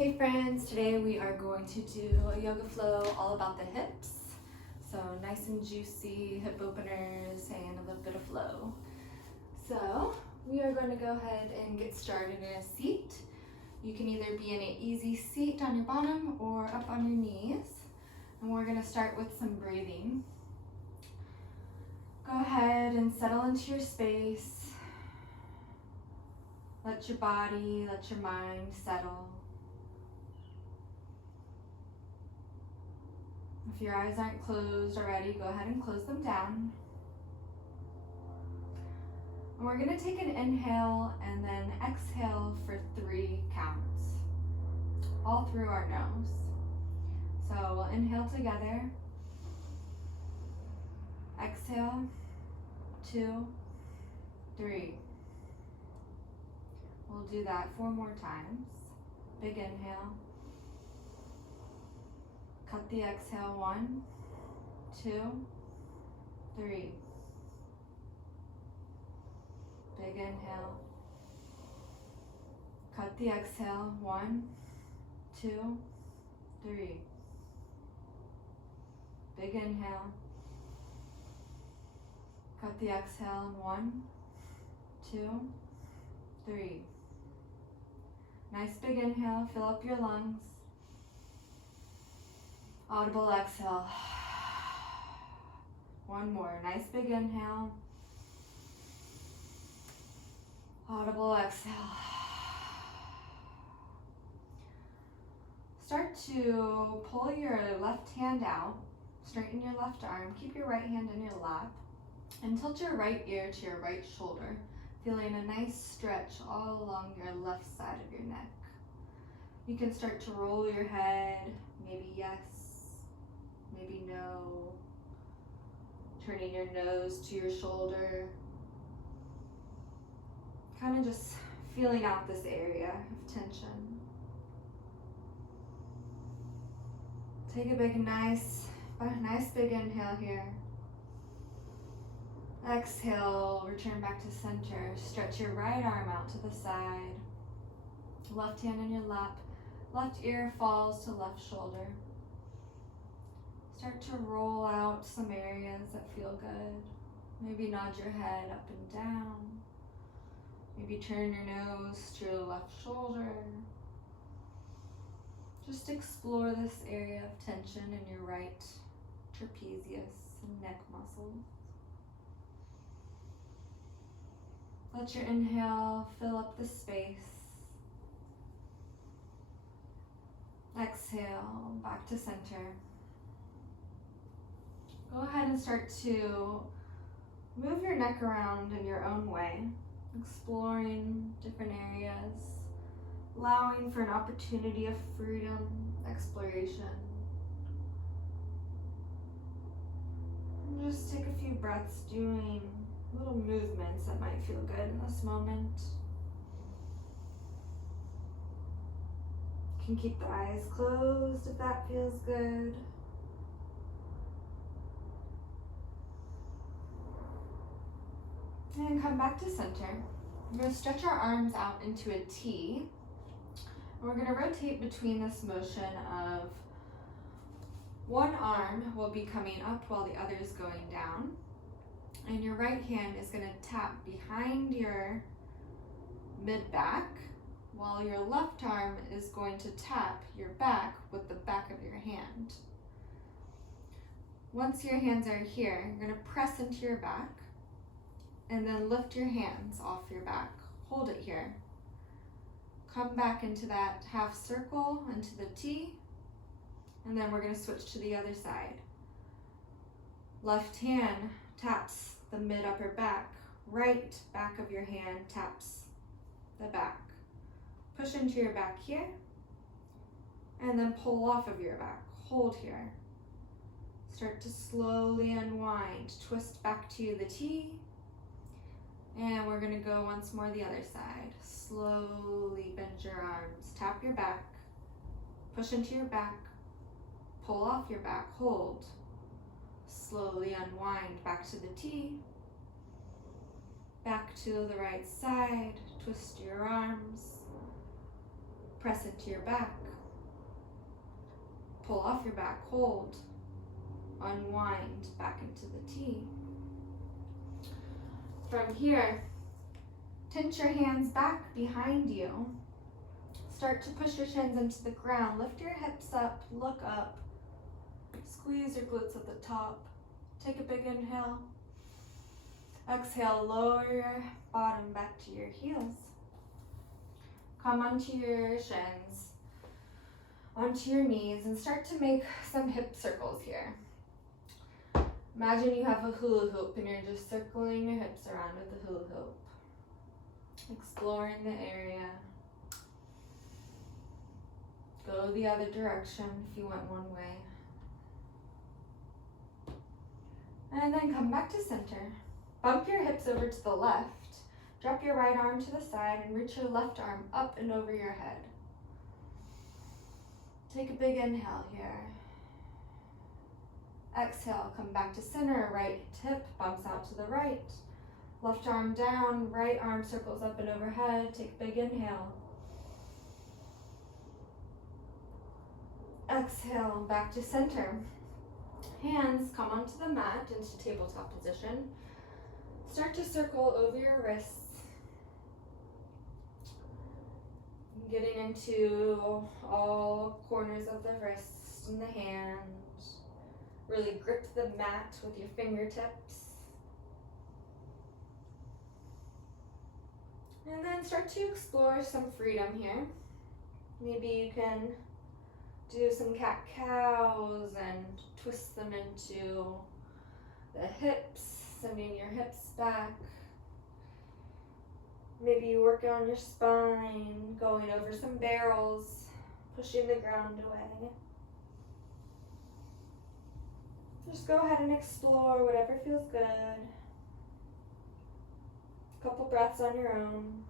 Hey friends, today we are going to do a yoga flow all about the hips. So nice and juicy hip openers and a little bit of flow. So we are going to go ahead and get started in a seat. You can either be in an easy seat on your bottom or up on your knees. And we're going to start with some breathing. Go ahead and settle into your space. Let your body, let your mind settle. If your eyes aren't closed already, go ahead and close them down. And we're going to take an inhale and then exhale for 3 counts, all through our nose. So we'll inhale together, exhale, 2, 3. We'll do that 4 more times. Big inhale. Cut the exhale, 1, 2, 3. Big inhale. Cut the exhale, 1, 2, 3. Big inhale. Cut the exhale, 1, 2, 3. Nice big inhale, fill up your lungs. Audible exhale. 1 more. Nice big inhale. Audible exhale. Start to pull your left hand out. Straighten your left arm. Keep your right hand in your lap. And tilt your right ear to your right shoulder. Feeling a nice stretch all along your left side of your neck. You can start to roll your head. Maybe yes. Maybe no. Turning your nose to your shoulder. Kind of just feeling out this area of tension. Take a nice big inhale here. Exhale, return back to center. Stretch your right arm out to the side. Left hand in your lap. Left ear falls to left shoulder. Start to roll out some areas that feel good. Maybe nod your head up and down. Maybe turn your nose to your left shoulder. Just explore this area of tension in your right trapezius and neck muscles. Let your inhale fill up the space. Exhale, back to center. Go ahead and start to move your neck around in your own way, exploring different areas, allowing for an opportunity of freedom, exploration. And just take a few breaths doing little movements that might feel good in this moment. You can keep the eyes closed if that feels good. And come back to center. We're going to stretch our arms out into a T. And we're going to rotate between this motion of one arm will be coming up while the other is going down. And your right hand is going to tap behind your mid-back, while your left arm is going to tap your back with the back of your hand. Once your hands are here, you're going to press into your back. And then lift your hands off your back. Hold it here. Come back into that half circle, into the T. And then we're going to switch to the other side. Left hand taps the mid-upper back. Right back of your hand taps the back. Push into your back here. And then pull off of your back. Hold here. Start to slowly unwind. Twist back to the T. And we're going to go once more the other side. Slowly bend your arms. Tap your back. Push into your back. Pull off your back. Hold. Slowly unwind back to the T. Back to the right side. Twist your arms. Press into your back. Pull off your back, hold. Unwind back into the T. From here, pinch your hands back behind you. Start to push your shins into the ground. Lift your hips up, look up. Squeeze your glutes at the top. Take a big inhale. Exhale, lower your bottom back to your heels. Come onto your shins, onto your knees, and start to make some hip circles here. Imagine you have a hula hoop and you're just circling your hips around with the hula hoop. Exploring the area. Go the other direction if you went one way. And then come back to center. Bump your hips over to the left. Drop your right arm to the side and reach your left arm up and over your head. Take a big inhale here. Exhale, come back to center. Right hip bumps out to the right. Left arm down, right arm circles up and overhead. Take a big inhale. Exhale, back to center. Hands come onto the mat into tabletop position. Start to circle over your wrists. Getting into all corners of the wrist and the hand. Really grip the mat with your fingertips. And then start to explore some freedom here. Maybe you can do some cat-cows and twist them into the hips, sending your hips back. Maybe you work on your spine, going over some barrels, pushing the ground away. Just go ahead and explore whatever feels good. A couple breaths on your own.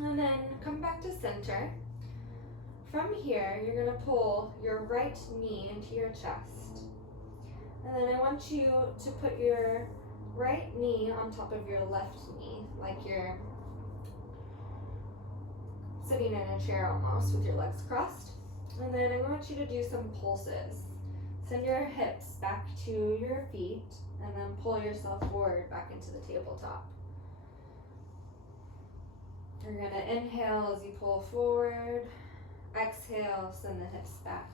And then come back to center. From here, you're going to pull your right knee into your chest. And then I want you to put your right knee on top of your left knee, like you're sitting in a chair almost with your legs crossed. And then I want you to do some pulses. Send your hips back to your feet and then pull yourself forward back into the tabletop. You're going to inhale as you pull forward. Exhale, send the hips back.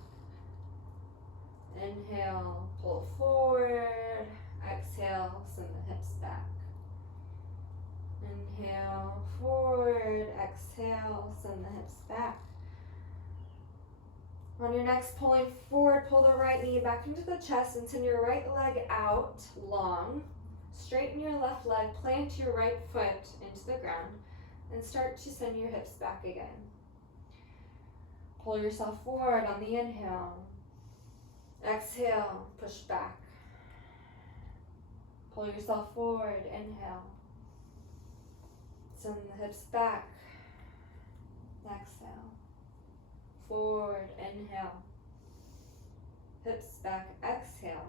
Inhale, pull forward. Exhale, send the hips back. Inhale, forward. Exhale, send the hips back. On your next pulling forward, pull the right knee back into the chest and send your right leg out long. Straighten your left leg, plant your right foot into the ground, and start to send your hips back again. Pull yourself forward on the inhale. Exhale, push back. Pull yourself forward, inhale. Send the hips back. Exhale. Forward, inhale. Hips back, exhale.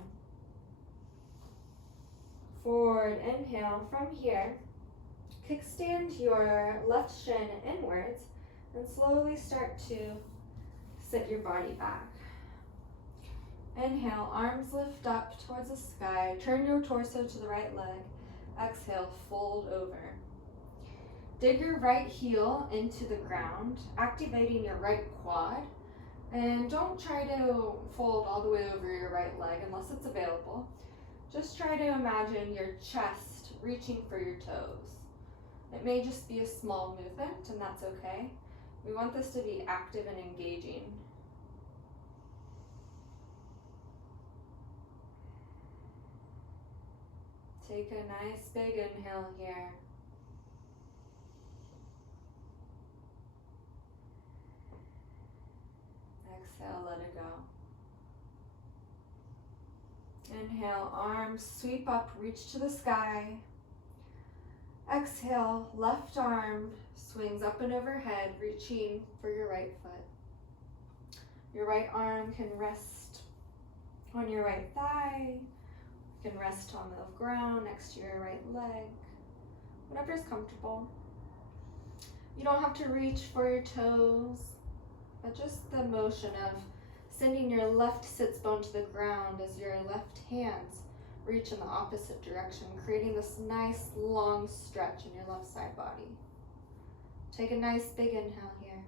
Forward, inhale. From here, kickstand your left shin inwards and slowly start to sit your body back. Inhale, arms lift up towards the sky. Turn your torso to the right leg. Exhale, fold over. Dig your right heel into the ground, activating your right quad. And don't try to fold all the way over your right leg unless it's available. Just try to imagine your chest reaching for your toes. It may just be a small movement, and that's okay. We want this to be active and engaging. Take a nice big inhale here. Exhale, let it go. Inhale, arms sweep up, reach to the sky. Exhale, left arm swings up and overhead, reaching for your right foot. Your right arm can rest on your right thigh. You can rest on the ground next to your right leg. Whatever's comfortable. You don't have to reach for your toes, but just the motion of sending your left sits bone to the ground as your left hands reach in the opposite direction, creating this nice long stretch in your left side body. Take a nice big inhale here.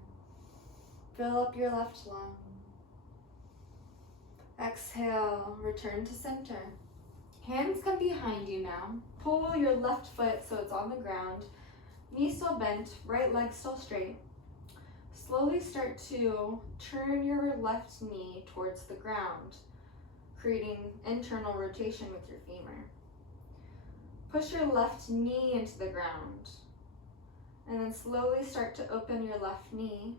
Fill up your left lung. Exhale, return to center. Hands come behind you now. Pull your left foot so it's on the ground. Knee still bent, right leg still straight. Slowly start to turn your left knee towards the ground, creating internal rotation with your femur. Push your left knee into the ground, and then slowly start to open your left knee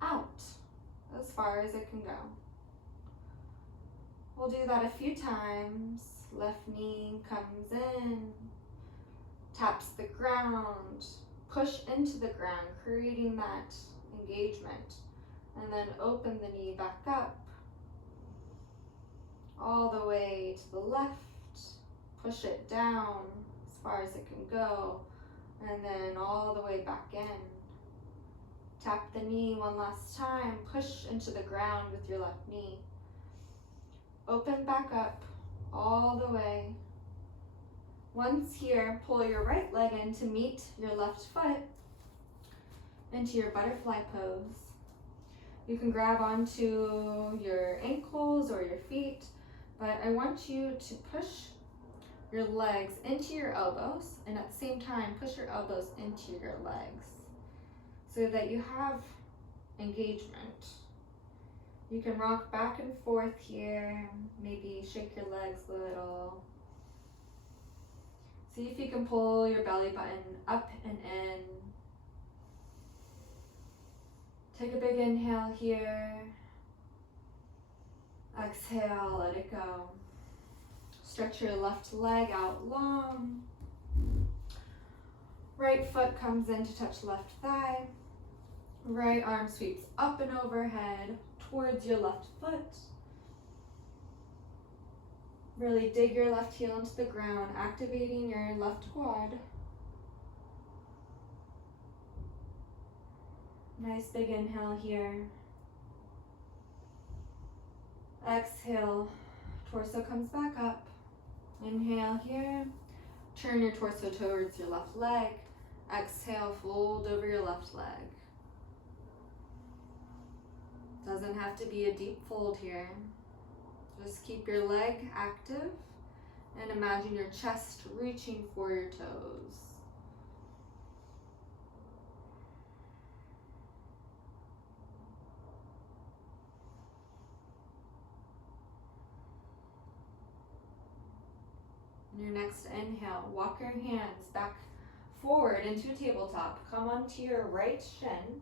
out as far as it can go. We'll do that a few times. Left knee comes in, taps the ground, push into the ground, creating that engagement, and then open the knee back up, all the way to the left, push it down as far as it can go, and then all the way back in. Tap the knee one last time, push into the ground with your left knee. Open back up all the way. Once here, pull your right leg in to meet your left foot into your butterfly pose. You can grab onto your ankles or your feet, but I want you to push your legs into your elbows, and at the same time, push your elbows into your legs so that you have engagement. You can rock back and forth here, maybe shake your legs a little. See if you can pull your belly button up and in. Take a big inhale here. Exhale, let it go. Stretch your left leg out long. Right foot comes in to touch left thigh. Right arm sweeps up and overhead towards your left foot. Really dig your left heel into the ground, activating your left quad. Nice big inhale here. Exhale, torso comes back up. Inhale here. Turn your torso towards your left leg. Exhale, fold over your left leg. Doesn't have to be a deep fold here. Just keep your leg active and imagine your chest reaching for your toes. On your next inhale, walk your hands back forward into a tabletop. Come onto your right shin.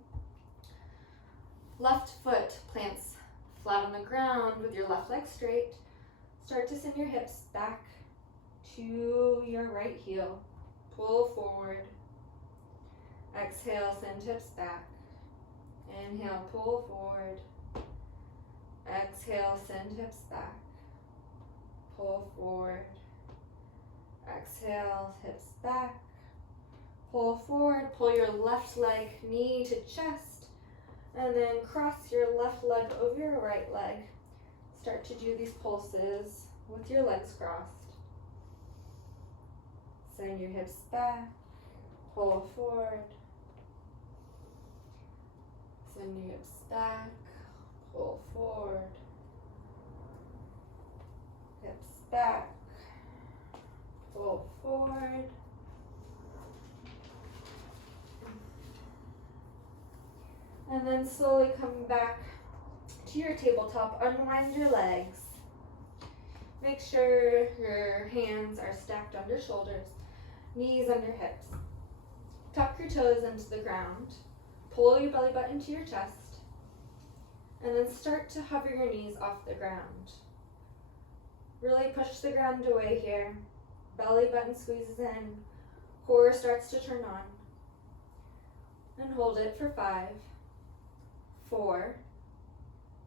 Left foot plants flat on the ground with your left leg straight. Start to send your hips back to your right heel. Pull forward. Exhale, send hips back. Inhale, pull forward. Exhale, send hips back. Pull forward. Exhale, hips back. Pull forward, pull your left leg, knee to chest, and then cross your left leg over your right leg. Start to do these pulses with your legs crossed. Send your hips back, pull forward. Send your hips back, pull forward. Hips back, pull forward. And then slowly come back to your tabletop. Unwind your legs. Make sure your hands are stacked under shoulders, knees under hips. Tuck your toes into the ground. Pull your belly button to your chest. And then start to hover your knees off the ground. Really push the ground away here. Belly button squeezes in. Core starts to turn on. And hold it for 5, 4,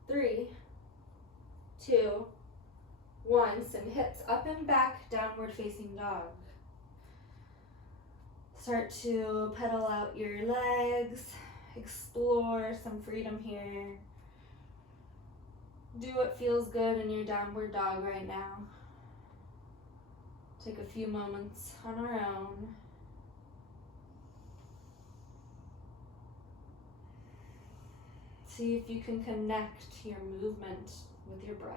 3, 2, 1. Send hips up and back, downward facing dog. Start to pedal out your legs, explore some freedom here. Do what feels good in your downward dog right now. Take a few moments on our own. See if you can connect your movement with your breath.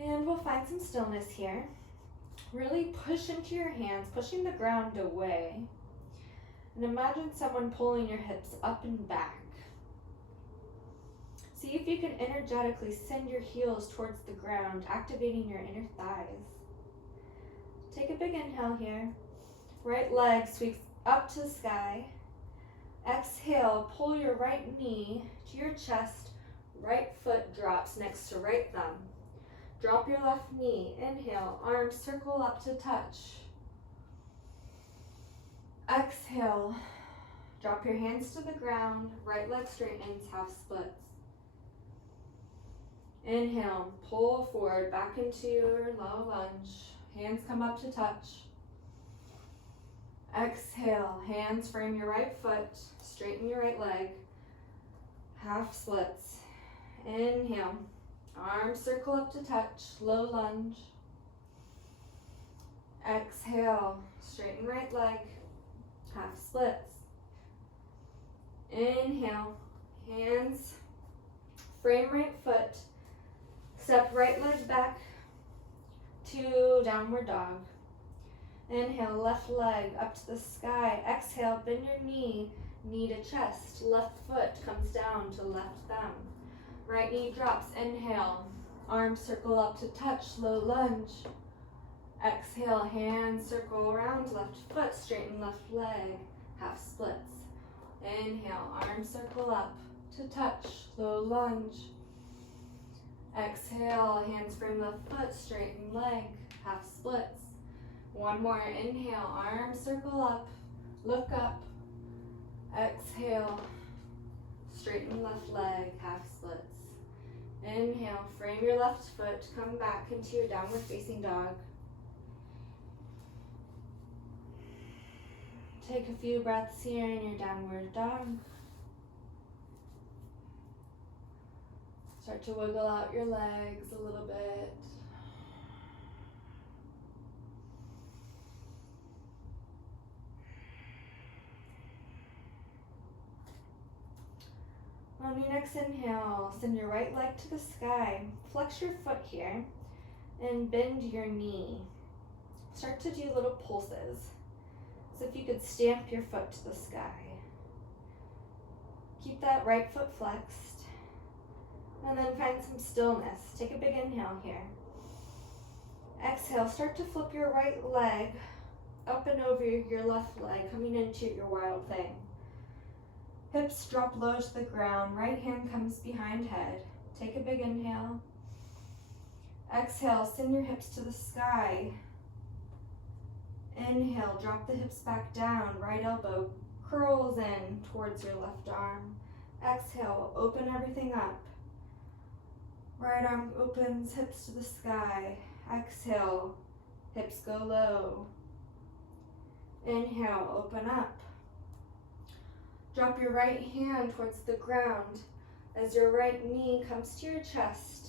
And we'll find some stillness here. Really push into your hands, pushing the ground away. And imagine someone pulling your hips up and back. See if you can energetically send your heels towards the ground, activating your inner thighs. Take a big inhale here. Right leg sweeps up to the sky. Exhale, pull your right knee to your chest. Right foot drops next to right thumb. Drop your left knee. Inhale, arms circle up to touch. Exhale, drop your hands to the ground. Right leg straightens, half splits. Inhale, pull forward, back into your low lunge. Hands come up to touch. Exhale, hands frame your right foot, straighten your right leg, half splits. Inhale, arms circle up to touch, low lunge. Exhale, straighten right leg, half splits. Inhale, hands frame right foot, step right leg back to downward dog. Inhale, left leg up to the sky. Exhale, bend your knee, knee to chest. Left foot comes down to left thumb. Right knee drops. Inhale, arms circle up to touch, low lunge. Exhale, hands circle around, left foot, straighten left leg, half splits. Inhale, arms circle up to touch, low lunge. Exhale, hands frame left foot, straighten leg, half splits. One more. Inhale, arms circle up, look up. Exhale, straighten left leg, half splits. Inhale, frame your left foot, come back into your downward facing dog. Take a few breaths here in your downward dog. Start to wiggle out your legs a little bit. On your next inhale, send your right leg to the sky. Flex your foot here and bend your knee. Start to do little pulses. So if you could stamp your foot to the sky. Keep that right foot flexed. And then find some stillness. Take a big inhale here. Exhale, start to flip your right leg up and over your left leg, coming into your wild thing. Hips drop low to the ground. Right hand comes behind head. Take a big inhale. Exhale, send your hips to the sky. Inhale, drop the hips back down. Right elbow curls in towards your left arm. Exhale, open everything up. Right arm opens, hips to the sky. Exhale, hips go low. Inhale, open up. Drop your right hand towards the ground as your right knee comes to your chest.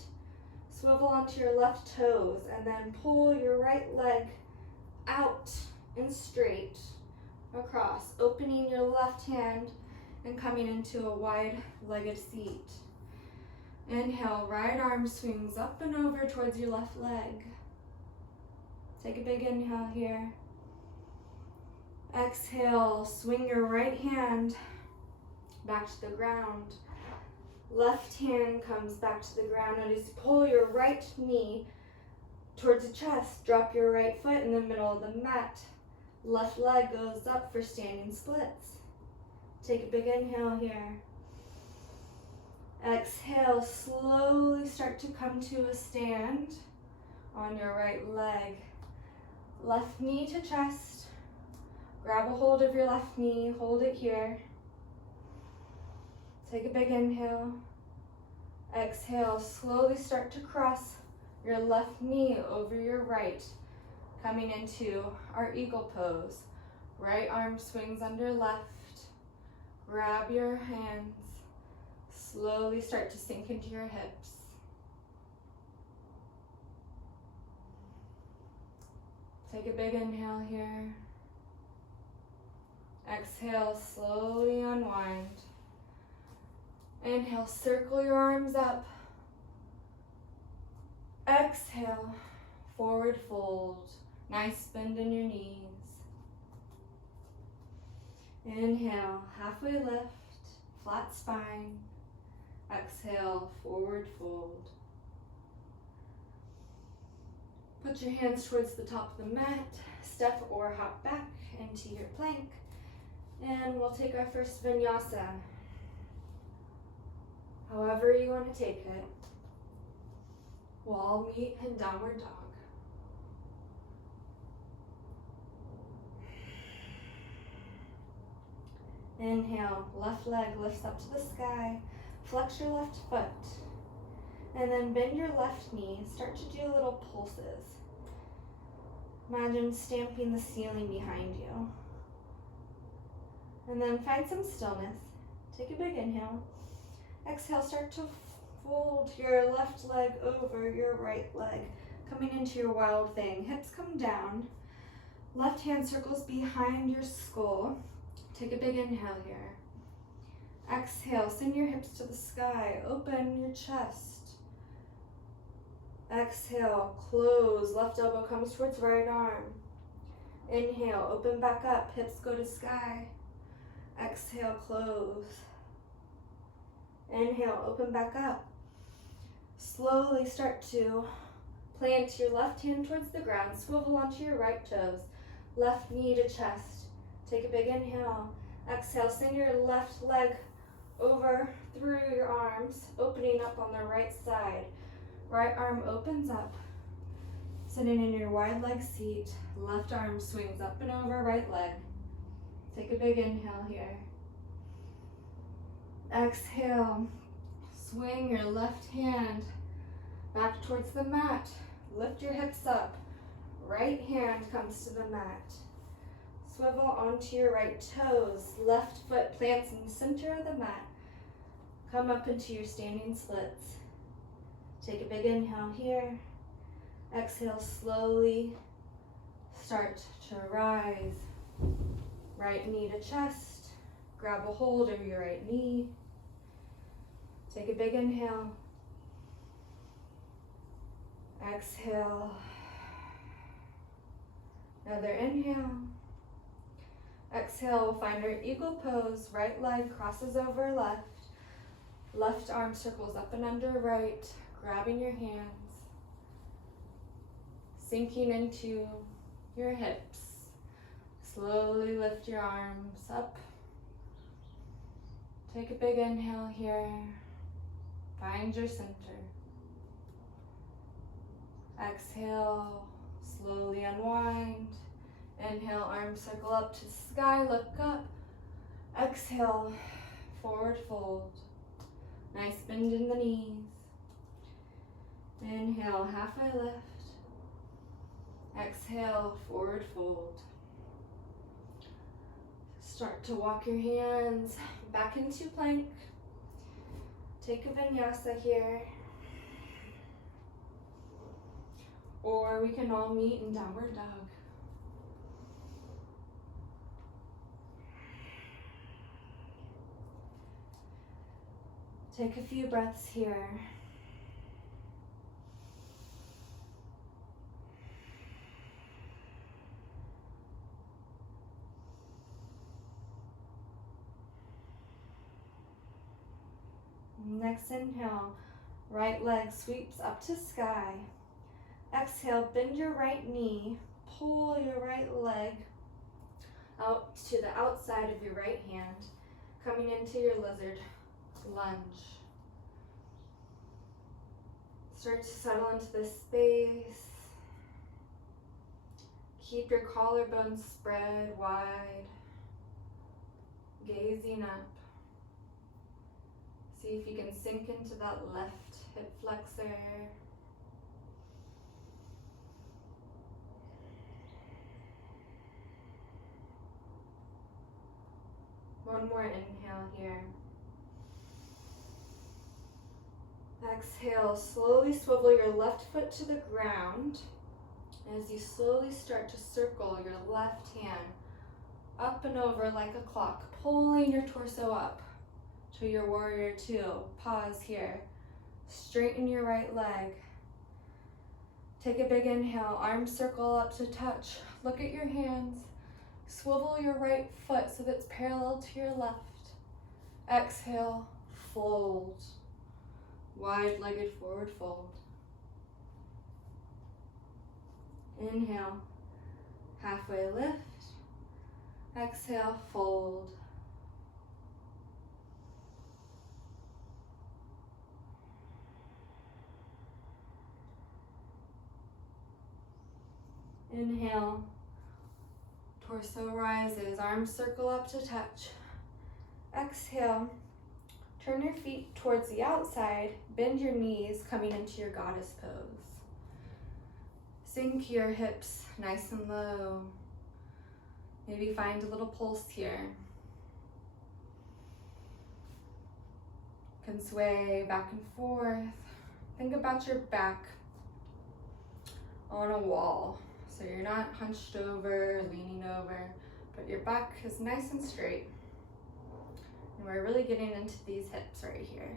Swivel onto your left toes and then pull your right leg out and straight across, opening your left hand and coming into a wide-legged seat. Inhale, right arm swings up and over towards your left leg. Take a big inhale here. Exhale, swing your right hand back to the ground. Left hand comes back to the ground. Notice you pull your right knee towards the chest. Drop your right foot in the middle of the mat. Left leg goes up for standing splits. Take a big inhale here. Exhale, slowly start to come to a stand on your right leg. Left knee to chest. Grab a hold of your left knee, hold it here. Take a big inhale. Exhale, slowly start to cross your left knee over your right, coming into our eagle pose. Right arm swings under left. Grab your hands. Slowly start to sink into your hips. Take a big inhale here. Exhale, slowly unwind. Inhale, circle your arms up. Exhale, forward fold. Nice bend in your knees. Inhale, halfway lift, flat spine. Exhale, forward fold. Put your hands towards the top of the mat. Step or hop back into your plank. And we'll take our first vinyasa. However you want to take it. We'll all meet in downward dog. Inhale, left leg lifts up to the sky. Flex your left foot. And then bend your left knee. Start to do little pulses. Imagine stamping the ceiling behind you. And then find some stillness. Take a big inhale. Exhale, start to fold your left leg over your right leg, coming into your wild thing. Hips come down. Left hand circles behind your skull. Take a big inhale here. Exhale, send your hips to the sky. Open your chest. Exhale, close. Left elbow comes towards right arm. Inhale, open back up. Hips go to sky. Exhale, close. Inhale, open back up. Slowly start to plant your left hand towards the ground. Swivel onto your right toes. Left knee to chest. Take a big inhale. Exhale, send your left leg over through your arms, opening up on the right side. Right arm opens up. Sitting in your wide leg seat. Left arm swings up and over right leg. Take a big inhale here. Exhale, swing your left hand back towards the mat. Lift your hips up. Right hand comes to the mat. Swivel onto your right toes. Left foot plants in the center of the mat. Come up into your standing splits. Take a big inhale here. Exhale, slowly start to rise. Right knee to chest. Grab a hold of your right knee. Take a big inhale. Exhale. Another inhale. Exhale, we'll find our eagle pose. Right leg crosses over left. Left arm circles up and under right. Grabbing your hands. Sinking into your hips. Slowly lift your arms up. Take a big inhale here. Find your center. Exhale, slowly unwind. Inhale, arms circle up to the sky, look up. Exhale, forward fold. Nice bend in the knees. Inhale, halfway lift. Exhale, forward fold. Start to walk your hands back into plank. Take a vinyasa here. Or we can all meet in downward dog. Take a few breaths here. Next inhale, right leg sweeps up to sky. Exhale, bend your right knee, pull your right leg out to the outside of your right hand, coming into your lizard lunge. Start to settle into this space. Keep your collarbones spread wide, gazing up. See if you can sink into that left hip flexor. One more inhale here. Exhale, slowly swivel your left foot to the ground as you slowly start to circle your left hand up and over like a clock, pulling your torso up to your warrior two. Pause here. Straighten your right leg. Take a big inhale, arms circle up to touch. Look at your hands. Swivel your right foot so that it's parallel to your left. Exhale, fold. Wide-legged forward fold. Inhale, halfway lift. Exhale, fold. Inhale, torso rises, arms circle up to touch. Exhale, turn your feet towards the outside, bend your knees, coming into your goddess pose. Sink your hips nice and low. Maybe find a little pulse here. Can sway back and forth. Think about your back on a wall. So you're not hunched over, leaning over, but your back is nice and straight. And we're really getting into these hips right here.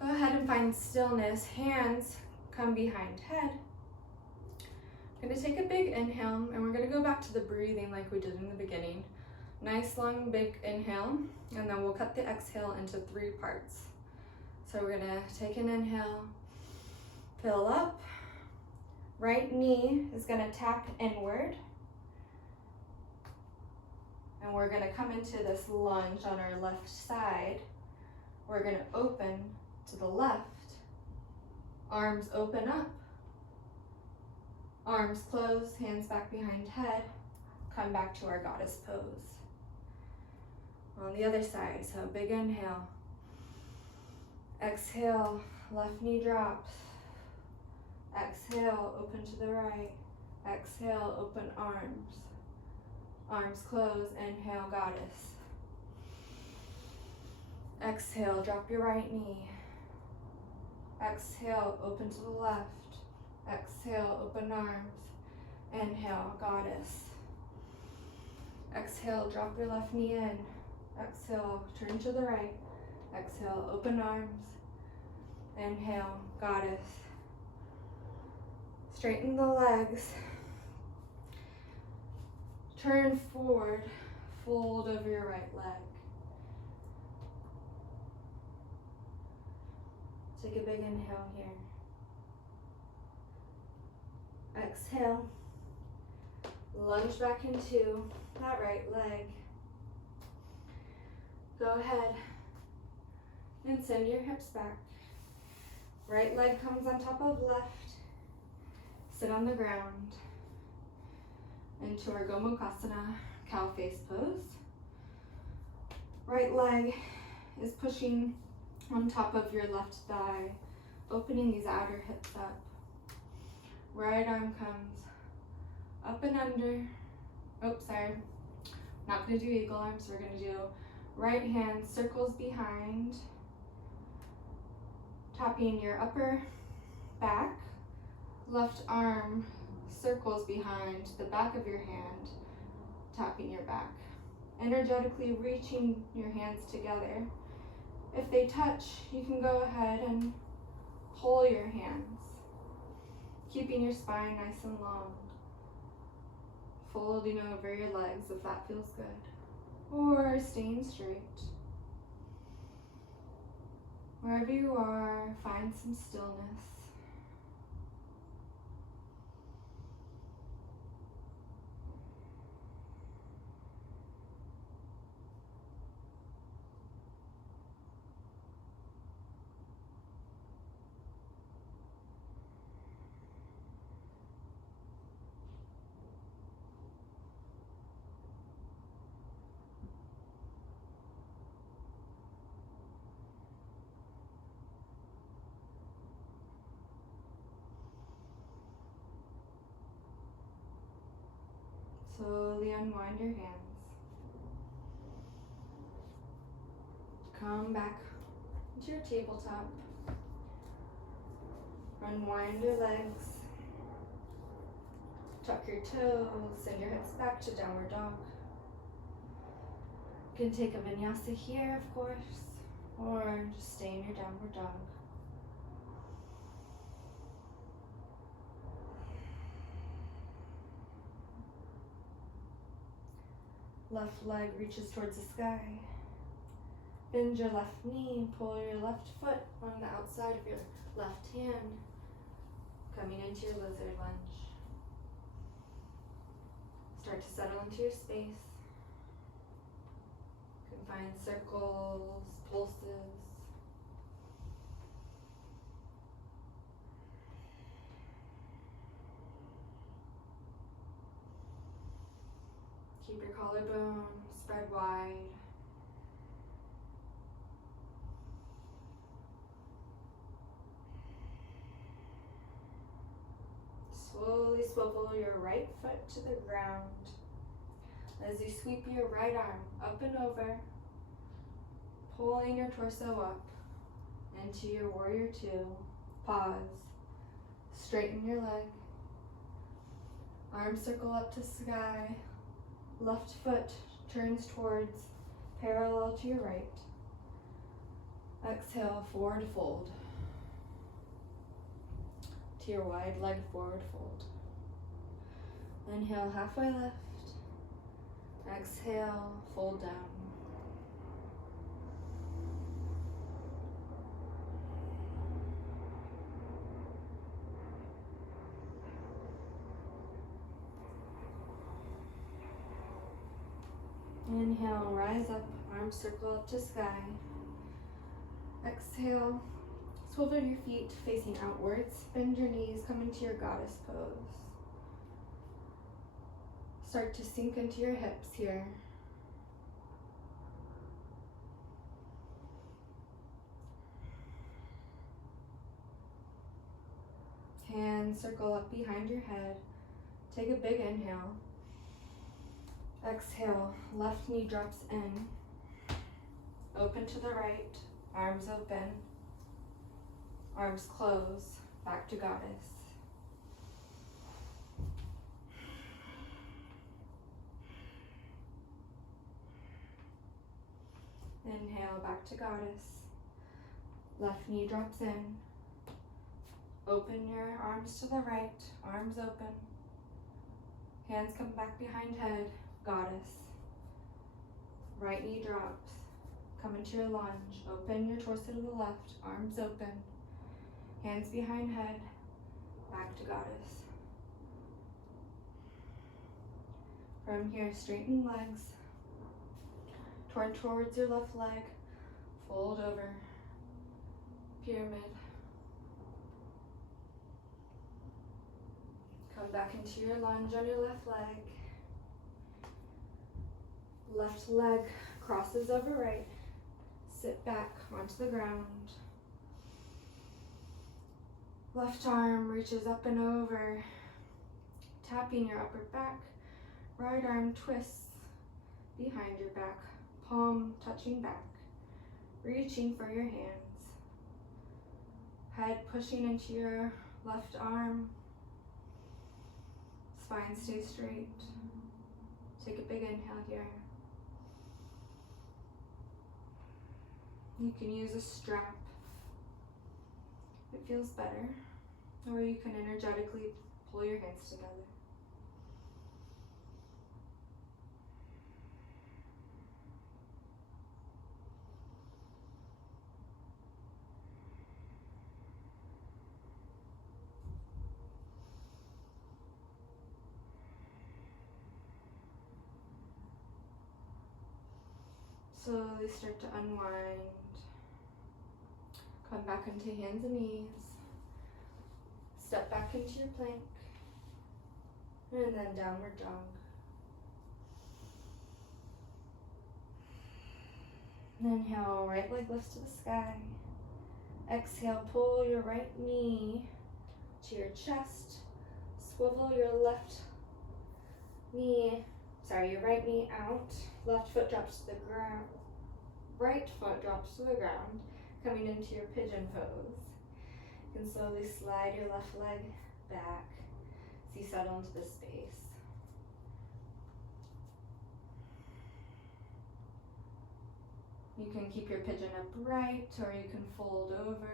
Go ahead and find stillness. Hands come behind head. I'm gonna take a big inhale and we're gonna go back to the breathing like we did in the beginning. Nice long big inhale, and then we'll cut the exhale into 3 parts. So we're gonna take an inhale, fill up. Right knee is gonna tap inward. And we're gonna come into this lunge on our left side. We're gonna open to the left. Arms open up. Arms close, hands back behind head. Come back to our goddess pose. On the other side, so big inhale. Exhale, left knee drops. Exhale, open to the right. Exhale, open arms. Arms close, inhale, goddess. Exhale, drop your right knee. Exhale, open to the left. Exhale, open arms. Inhale, goddess. Exhale, drop your left knee in. Exhale, turn to the right. Exhale, open arms. Inhale, goddess. Straighten the legs. Turn forward, fold over your right leg. Take a big inhale here. Exhale. Lunge back into that right leg. Go ahead and send your hips back. Right leg comes on top of left. Sit on the ground into our Gomukhasana, cow face pose. Right leg is pushing on top of your left thigh, opening these outer hips up. Right arm comes up and under. Oops, sorry. Not gonna do eagle arms, we're gonna do right hand circles behind, tapping your upper back. Left arm circles behind the back of your hand, tapping your back. Energetically reaching your hands together. If they touch, you can go ahead and pull your hands, keeping your spine nice and long. Folding over your legs if that feels good. Or staying straight. Wherever you are, find some stillness. Slowly unwind your hands. Come back to your tabletop. Unwind your legs. Tuck your toes, send your hips back to downward dog. You can take a vinyasa here, of course, or just stay in your downward dog. Left leg reaches towards the sky. Bend your left knee, pull your left foot on the outside of your left hand, coming into your lizard lunge. Start to settle into your space. You can find circles, pulses. Keep your collarbone spread wide. Slowly swivel your right foot to the ground as you sweep your right arm up and over, pulling your torso up into your warrior two. Pause. Straighten your leg. Arms circle up to sky. Left foot turns towards parallel to your right. Exhale, forward fold. To your wide leg forward fold. Inhale, halfway left. Exhale, fold down. Inhale, rise up, arms circle up to sky. Exhale, swivel your feet facing outwards, bend your knees, come into your goddess pose. Start to sink into your hips here. Hands circle up behind your head. Take a big inhale. Exhale, left knee drops in. Open to the right, arms open. Arms close, back to goddess. Inhale, back to goddess. Left knee drops in. Open your arms to the right, arms open. Hands come back behind head, goddess. Right knee drops. Come into your lunge. Open your torso to the left, arms open. Hands behind head, back to goddess. From here, straighten legs. Turn towards your left leg, fold over, pyramid. Come back into your lunge on your left leg. Left leg crosses over right. Sit back onto the ground. Left arm reaches up and over, tapping your upper back. Right arm twists behind your back, palm touching back, reaching for your hands. Head pushing into your left arm. Spine stays straight. Take a big inhale here. You can use a strap if it feels better, or you can energetically pull your hands together. Slowly start to unwind. Come back into hands and knees. Step back into your plank. And then downward dog. Inhale, right leg lifts to the sky. Exhale, pull your right knee to your chest. Swivel your left your right knee out, left foot drops to the ground, right foot drops to the ground, coming into your pigeon pose. You can slowly slide your left leg back as you settle into the space. You can keep your pigeon upright, or you can fold over,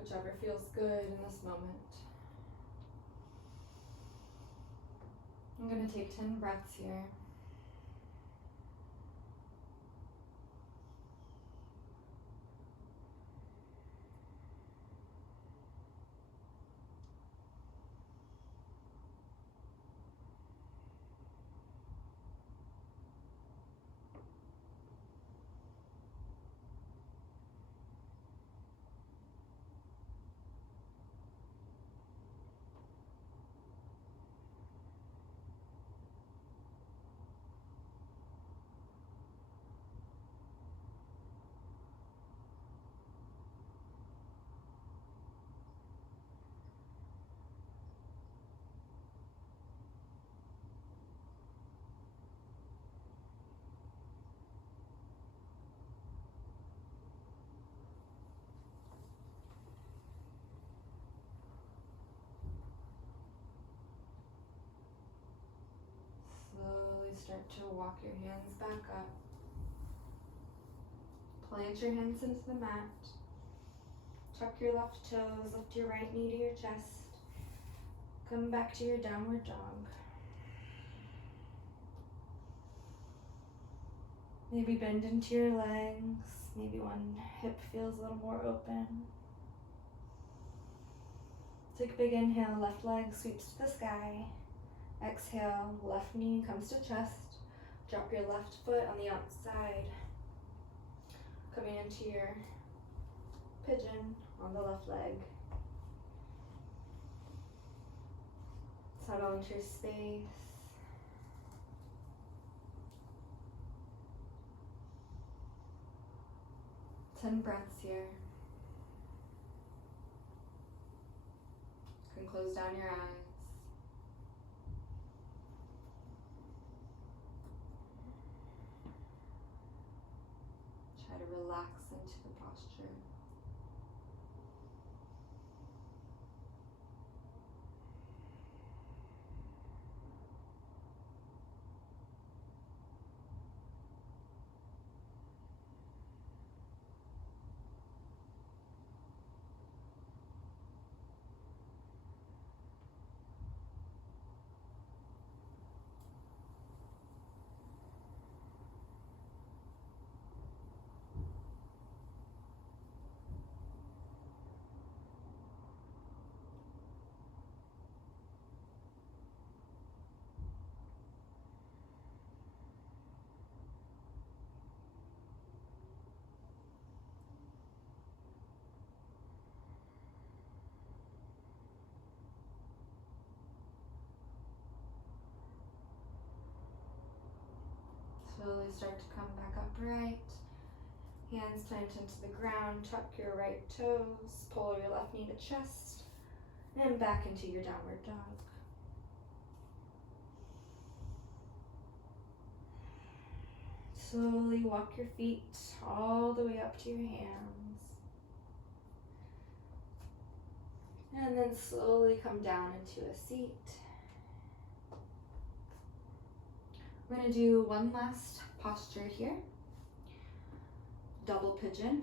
whichever feels good in this moment. I'm going to take 10 breaths here. Slowly start to walk your hands back up. Plant your hands into the mat. Tuck your left toes, lift your right knee to your chest. Come back to your downward dog. Maybe bend into your legs. Maybe one hip feels a little more open. Take a big inhale, left leg sweeps to the sky. Exhale, left knee comes to chest. Drop your left foot on the outside. Coming into your pigeon on the left leg. Settle into your space. Ten breaths here. You can close down your eyes. Try to relax into the posture. Slowly start to come back upright. Hands plant into the ground. Tuck your right toes. Pull your left knee to chest. And back into your downward dog. Slowly walk your feet all the way up to your hands. And then slowly come down into a seat. We're going to do one last posture here. Double pigeon.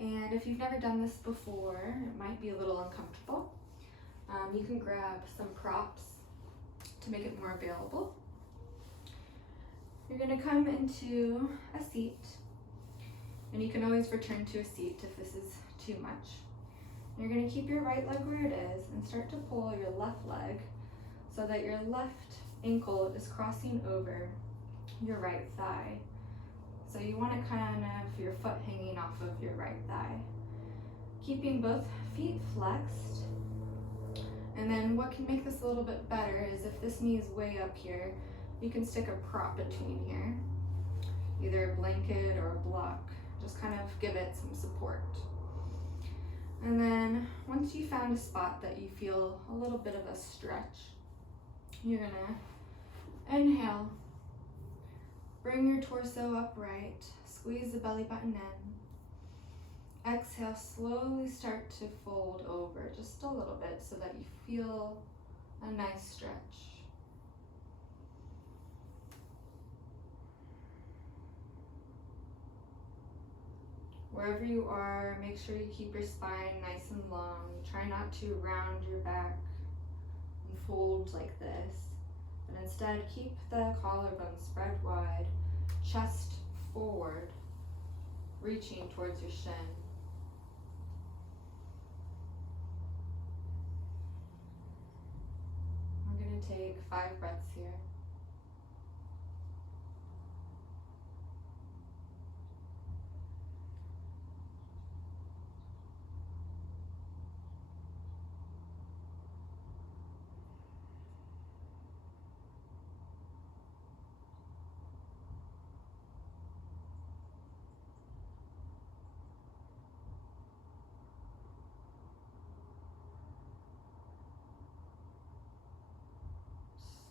And if you've never done this before, it might be a little uncomfortable. You can grab some props to make it more available. You're going to come into a seat, and you can always return to a seat if this is too much. You're going to keep your right leg where it is and start to pull your left leg so that your left ankle is crossing over your right thigh. So you want to kind of your foot hanging off of your right thigh. Keeping both feet flexed. And then what can make this a little bit better is if this knee is way up here, you can stick a prop between here, either a blanket or a block. Just kind of give it some support. And then once you found a spot that you feel a little bit of a stretch, You're gonna inhale, bring your torso upright, squeeze the belly button in. Exhale, slowly start to fold over just a little bit so that you feel a nice stretch. Wherever you are, make sure you keep your spine nice and long. Try not to round your back and fold like this, but instead keep the collarbone spread wide, chest forward, reaching towards your shin. We're going to take 5 breaths here.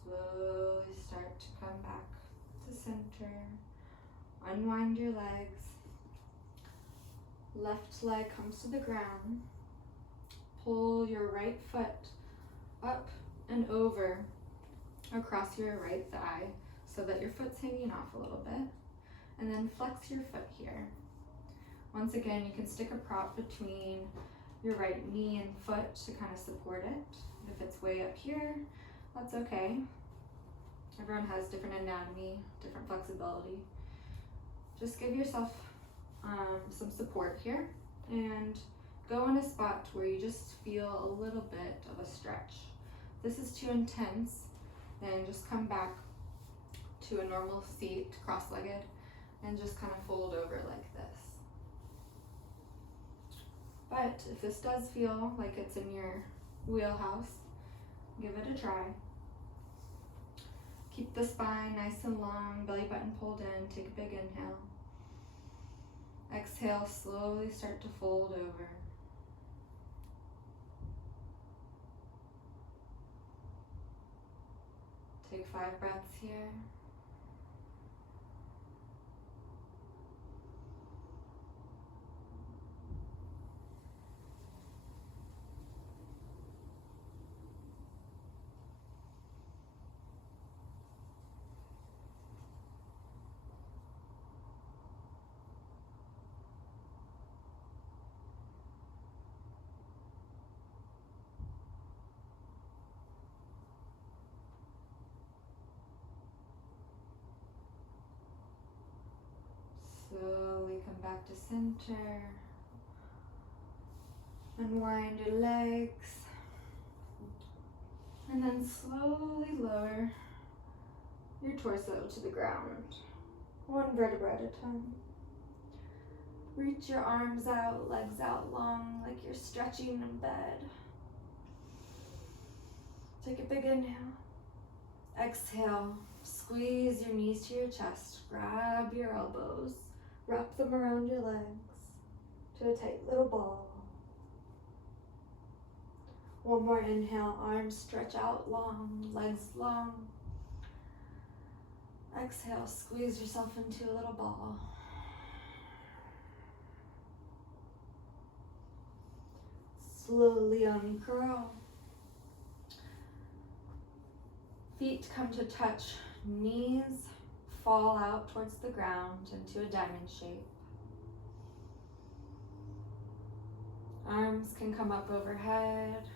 Slowly start to come back to center. Unwind your legs. Left leg comes to the ground. Pull your right foot up and over across your right thigh so that your foot's hanging off a little bit. And then flex your foot here. Once again, you can stick a prop between your right knee and foot to kind of support it. If it's way up here, that's okay. Everyone has different anatomy, different flexibility. Just give yourself some support here and go in a spot where you just feel a little bit of a stretch. If this is too intense, then just come back to a normal seat, cross-legged, and just kind of fold over like this. But if this does feel like it's in your wheelhouse, give it a try. Keep the spine nice and long, belly button pulled in, take a big inhale. Exhale, slowly start to fold over. Take 5 breaths here. Slowly come back to center. Unwind your legs. And then slowly lower your torso to the ground, 1 vertebra at a time. Reach your arms out, legs out long, like you're stretching in bed. Take a big inhale. Exhale, squeeze your knees to your chest, grab your elbows, wrap them around your legs to a tight little ball. 1 more inhale, arms stretch out long, legs long. Exhale, squeeze yourself into a little ball. Slowly uncurl. Feet come to touch, knees fall out towards the ground into a diamond shape. Arms can come up overhead,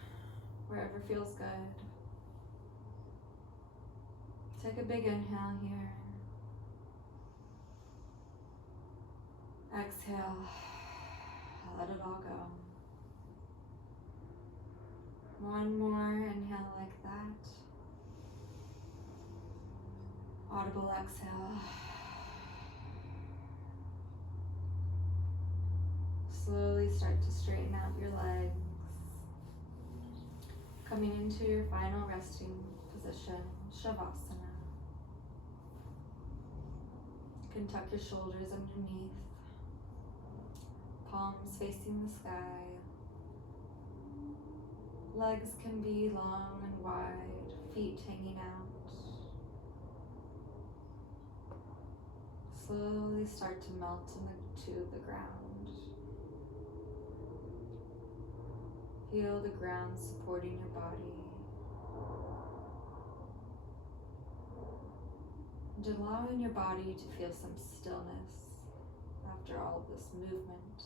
wherever feels good. Take a big inhale here. Exhale, let it all go. 1 more inhale like that. Audible exhale. Slowly start to straighten out your legs. Coming into your final resting position, Savasana. You can tuck your shoulders underneath, palms facing the sky. Legs can be long and wide, feet hanging out. Slowly start to melt into the ground. Feel the ground supporting your body. And allowing your body to feel some stillness after all of this movement.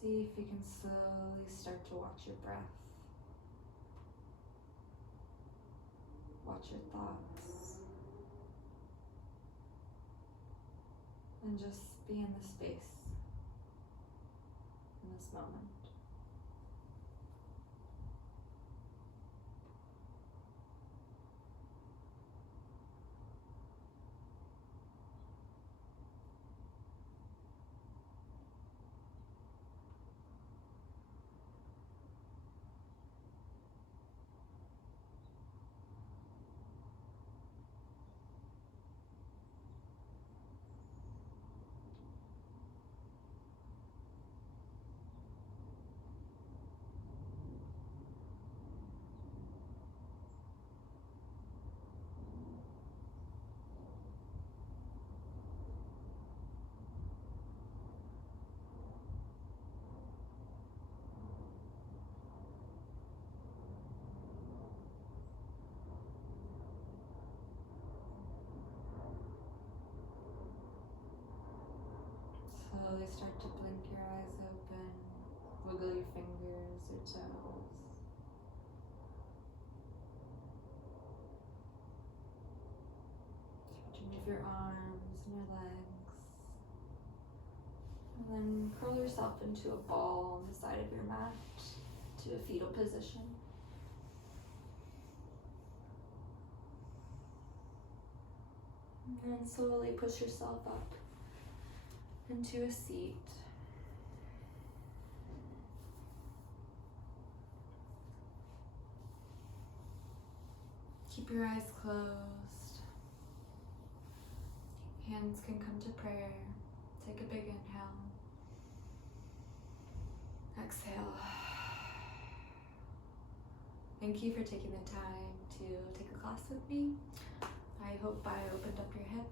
See if you can slowly start to watch your breath. Watch your thoughts. And just be in the space in this moment. Slowly start to blink your eyes open, wiggle your fingers or toes. Start to move your arms and your legs. And then curl yourself into a ball on the side of your mat to a fetal position. And then slowly push yourself up into a seat. Keep your eyes closed. Hands can come to prayer. Take a big inhale. Exhale. Thank you for taking the time to take a class with me. I hope I opened up your hips